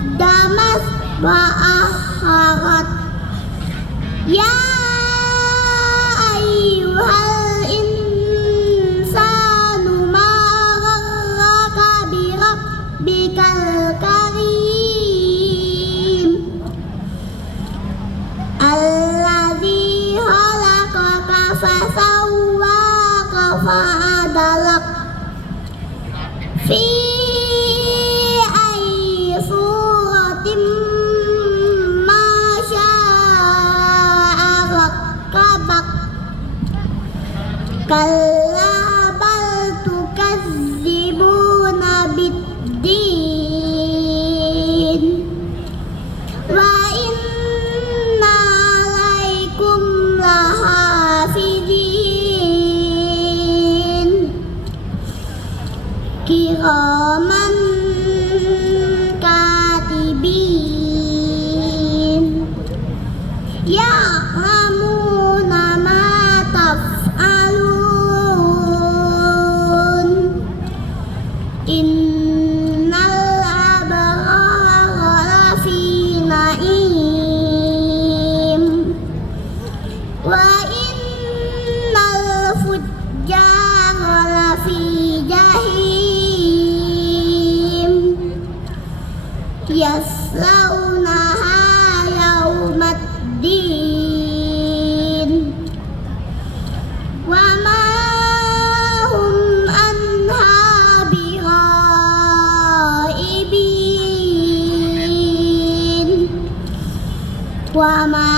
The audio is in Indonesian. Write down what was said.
qaddamat wa akharat. Ya ayyuhal insanu ma gharraka bi rabbikal karim alladzi khalaqaka fasawwaka fa'adalak fi ayyi suratin ma syaa rakkabak. Kalla bal tukazzibuna biddin wa inna alaikum lahafidin kiraman katibin ya'lamuna ma taf'alun. Innal abrara lafi na'im wa innal fujjara lafi jahim yaslaunaha yawmaddin wa ma hum anha bighaibin wa ma